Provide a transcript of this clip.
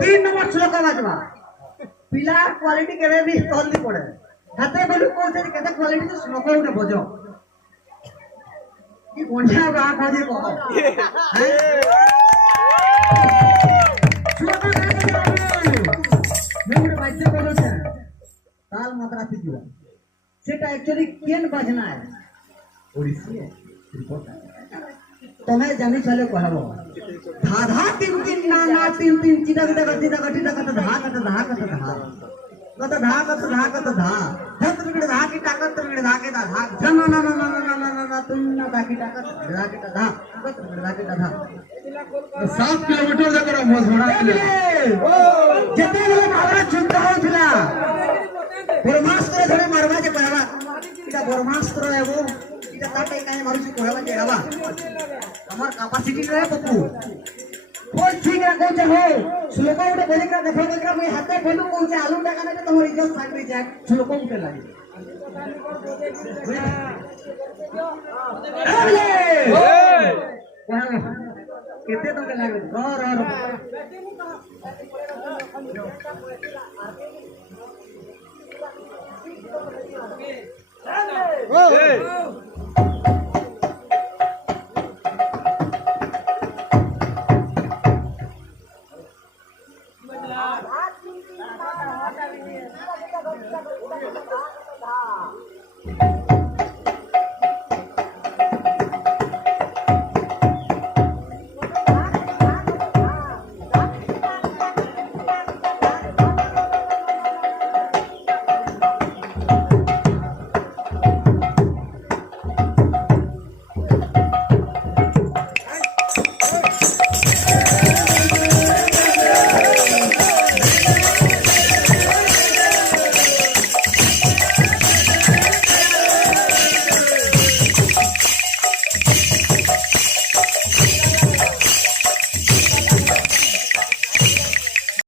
तीन नंबर श्लोक बाजवा पिला क्वालिटी केवे भी तोल नहीं पड़े हाथे बोलू कौन से केते क्वालिटी तो श्लोक उठे बजो कि बढ़िया गा बाजे को श्लोक मैं गोटे बाज्य बोलो छे ताल मात्रा सिखिबो सेटा एक्चुअली केन बजना है ओडिसी तुम्हें जानी चले कहबो धा धा तीन तीन ना ना तीन तीन चिदा चिदा गति दा गति दा कत धा कत धा कत धा कत धा कत धा कत धा धत बिगड़ धा की ताकत बिगड़ धा के धा धा ना ना ना ना ना ना ना ना तुम ना धा की ताकत धा के धा कत बिगड़ धा के धा 7 किलोमीटर तक रा मोस बड़ा ओ जते वाला भावना चिंता होथिला ब्रह्मास्त्र धरे मारवा के कहबा इटा ब्रह्मास्त्र एगो इटा ताटे काहे मारुची कहबा के हवा আমার ক্যাপাসিটি রে বাপু কোন ঠিক রা কোন हो শ্লোক উঠে বলে কা দেখো বলকা মই হাতে বলু কোন যে আলু টাকা না তোমার ইজ্জত থাকবে যায় শ্লোক উঠে লাগে কেতে তোকে লাগে ঘর আর